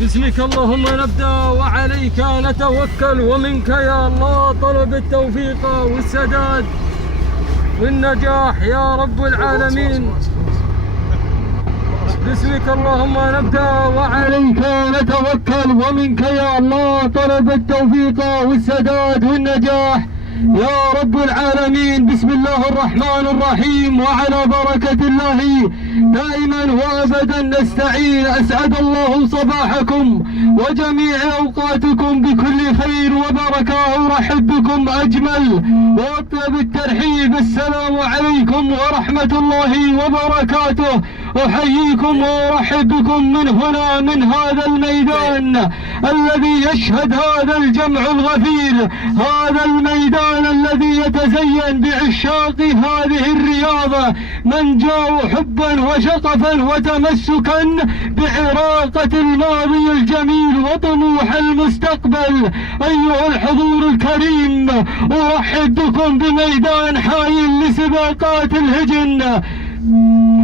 باسمك اللهم نبدأ وعليك نتوكل، ومنك يا الله طلب التوفيق والسداد والنجاح يا رب العالمين. باسمك اللهم نبدأ وعليك نتوكل، ومنك يا الله طلب التوفيق والسداد والنجاح يا رب العالمين. بسم الله الرحمن الرحيم، وعلى بركة الله دائما وابدا نستعين. اسعد الله صباحكم وجميع اوقاتكم بكل خير وبركة. ارحب بكم اجمل واطيب الترحيب. السلام عليكم ورحمة الله وبركاته. احييكم وارحب بكم من هنا، من هذا الميدان الذي يشهد هذا الجمع الغفير، هذا الميدان الذي يتزين بعشاق هذه الرياضة من جاءوا حبا وشغفا وتمسكا بعراقة الماضي الجميل وطموح المستقبل. ايها الحضور الكريم، ارحب بكم بميدان حائل لسباقات الهجن.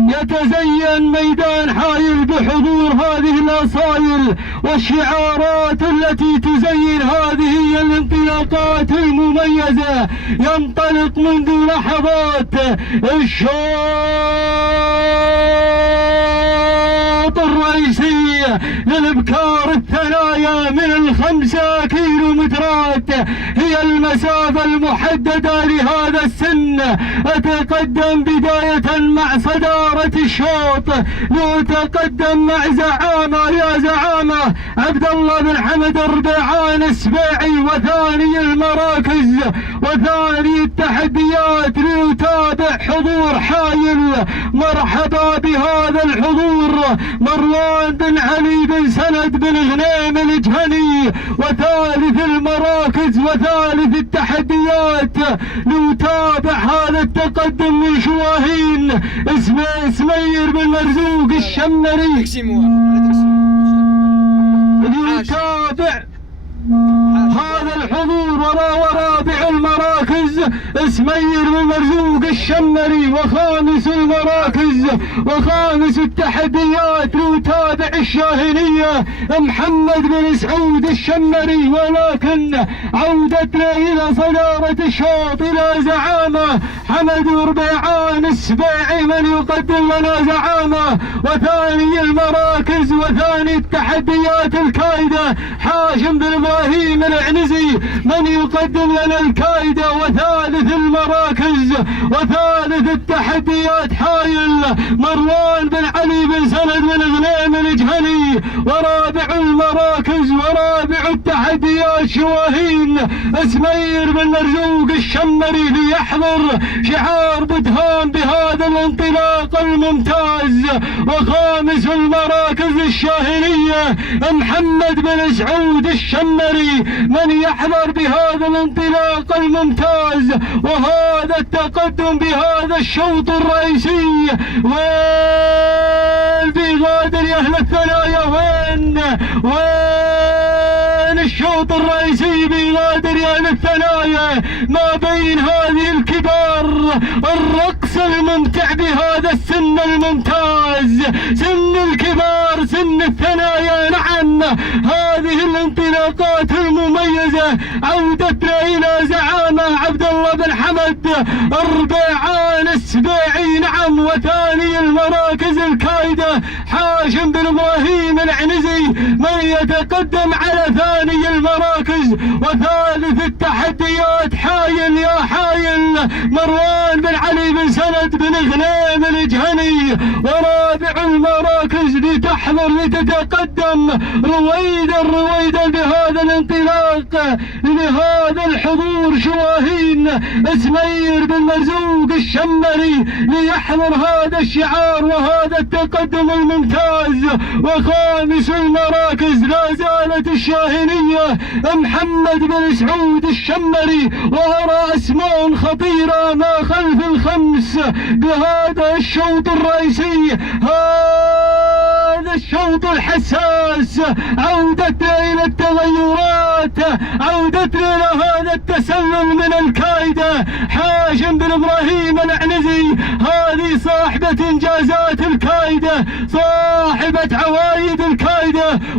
يتزين ميدان حائل بحضور هذه الاصايل والشعارات التي تزين هذه الانطلاقات المميزة. ينطلق منذ لحظات الشوط الرئيسي للابكار الثنايا من 5 كيلومترات، هي المسافة المحددة لهذا السن. اتقدم بداية مع صدارة الشوط، نتقدم مع زعامة يا زعامة عبد الله بن حمد الربيعان السبيعي، وثاني المراكز وثاني التحديات. ليتابع حضور حايل. مرحبا بهذا الحضور مروان بن علي بن سند بن غنيم الجهني، وثالث المراكز وثالث التحديات. نتابع هذا التقدم من شواهين اسمه سمير بن مرزوق الشمري. نتابع هذا الحضور ورابع المراكز سمير بن مرزوق الشمري، وخامس المراكز وخامس التحديات. نتابع الشاهنية محمد بن سعود الشمري. ولكن عودتنا الى صدارة الشوط الى زعامة حمد ربيعان السبيعي من يقدم لنا زعامة، وثاني المراكز وثاني التحديات الكايدة حاشم بن ابراهيم العنزي من يقدم لنا الكايدة، وثالث المراكز وثالث التحديات حايل مروان بن علي بن سند بن غنيم الجهني، ورابع المراكز ورابع التحديات شواهين سمير بن مرزوق الشمري. ليحضر شعار بدهان بهذا الانطلاق الممتاز. وخامس المراكز الشاهنية محمد بن سعود الشمري من يحضر بهذا الانطلاق الممتاز وهذا التقدم بهذا الشوط الرئيسي. وين بيغادر يا اهل الثنايا؟ وين الشوط الرئيسي بيغادر يا اهل الثنايا ما بين هذه الكبار؟ الرقص الممتع بهذا السن الممتاز، سن الكبار، سن الثنايا. نعم، هذه الانطلاقات المميزة عودتنا الى زعامة عبد الله بن حمد الربيعان السبيعي. نعم، وثاني المراكز الكايدة حاشم بن ابراهيم العنزي من يتقدم على ثاني المراكز. وثالث التحديات حايل يا حايل مروان بن علي بن سند بن غنيم الجهني. ورابع المراكز لتتقدم رويدا بهذا الانطلاق لهذا الحضور شواهين سمير بن مرزوق الشمري ليحضر هذا الشعار وهذا التقدم الممتاز. وخامس المراكز لا زالت الشاهنية محمد بن سعود الشمري. وأرى أسماء خطيرة ما خلف الخمس بهذا الشوط الرئيسي، هذا الشوط الحساس. عودتنا إلى التغيرات، عودتنا إلى هذا التسلل من الكايدة حاشم بن إبراهيم العنزي. هذه صاحبة إنجازات الكايدة، صاحبة عوايد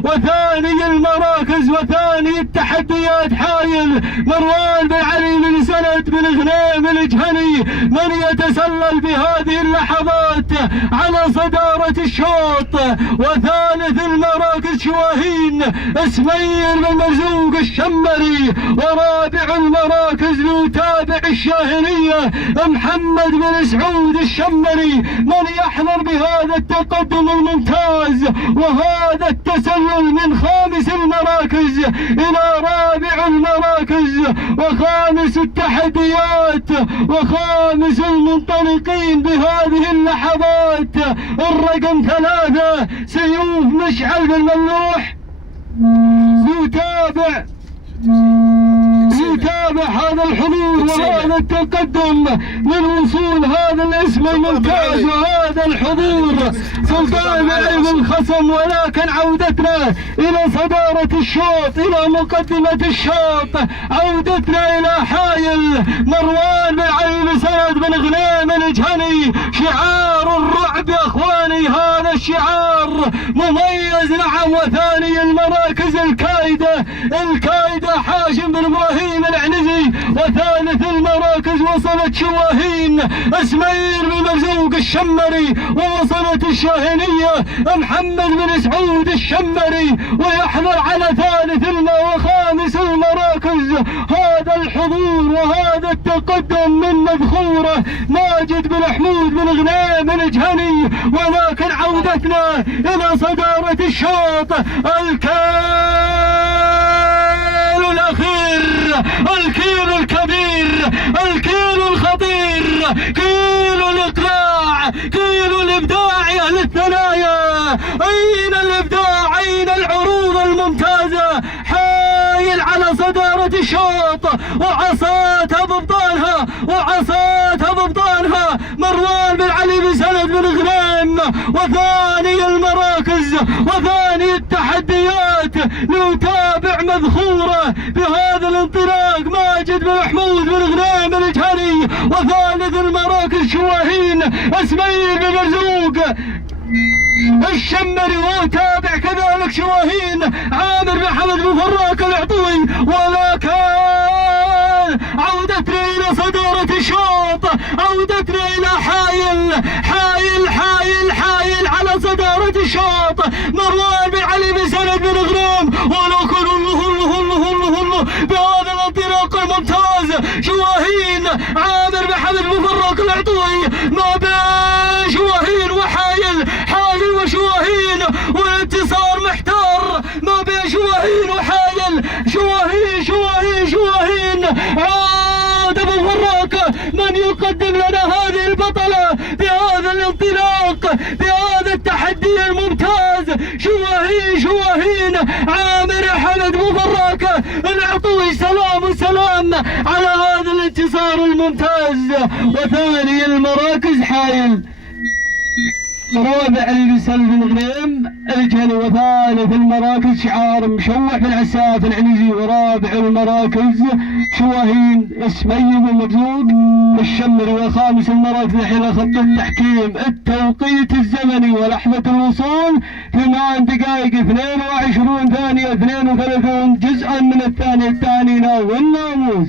وثاني المراكز وثاني التحديات حايل مروان بن علي بن سند بن غنيم الجهني من يتسلل بهذه اللحظات على صدارة الشوط. وثالث المراكز شواهين اسمير بن مرزوق الشمري. ورابع المراكز ليتابع الشاهنية محمد بن سعود الشمري من يحضر بهذا التقدم الممتاز وهذا التسلل من خامس المراكز إلى رابع المراكز وخامس التحديات وخامس المنطلقين بهذه اللحظات. الرقم 3 سيوف مشعل بن مملوح يتابع هذا الحضور وهذا التقدم من وصول هذا الاسم الممتاز وهذا الحضور. سلطان لعب الخصم ولكن عودتنا الى صدارة الشوط الى مقدمة الشوط. عودتنا الى حايل مروان بن علي بن سند بن غنيم الجهني. شعار الرعب يا اخواني هذا الشعار مميز نعم. وثاني المراكز الكايدة حاشم بن ابراهيم العنزي. وثالث المراكز وصلت شواهين اسمير بن مرزوق الشمري. ووصلت الشاهنية محمد بن سعود الشمري. ويحضر على ثالث وخامس المراكز هذا الحضور وهذا التقدم من مذخوره ماجد بن حمود بن غنيم الجهني. ولكن عودتنا الى صدارة الشوط. الكيلو الكبير الكيلو الخطير كيلو الاقلاع كيلو الابداع يا اهل الثنايا. اين الابداع اين العروض الممتازة. حايل على صدارة الشوط وعصاتها بابطالها مروان بن علي بن سند بن غنيم. وثاني المراكز وثاني التحديات ليتابع مذخوره بهذا الانطلاق ماجد بن حمود بن غنيم الجهني. وثالث المراكز شواهين اسمير بن مرزوق الشمري. وتابع كذلك شواهين عامر بن حمد بن فراك العطوي. ولكن عودتنا الى صدارة الشوط. عودتنا الى حايل على صدارة الشوط مروان بن علي بن سند بن غنيم. ولكن بهذا الانطلاق الممتاز شواهين عامر بن حمد بن فراك العطوي ما بين شواهين وحايل وشواهين. والانتصار محتار ما بين شواهين وحايل. شواهين عاد ابو فراك من يقدم لنا هذه البطلة بهذا الانطلاق بهذا التحدي الممتاز. شواهين عامر حمد بن فراك العطوي. سلام على هذا الانتصار الممتاز. وثاني المراكز حايل مروان بن علي بن سند بن غنيم الجهني. وثالث المراكز شعار مشوح بن عساف العنزي. ورابع المراكز شواهين اسمير بن مرزوق الشمري. وخامس المراكز حين خط التحكيم التوقيت الزمني ولحظة الوصول 8 دقائق 22 ثانية 32 جزءا من الثانية الثانية والناموس.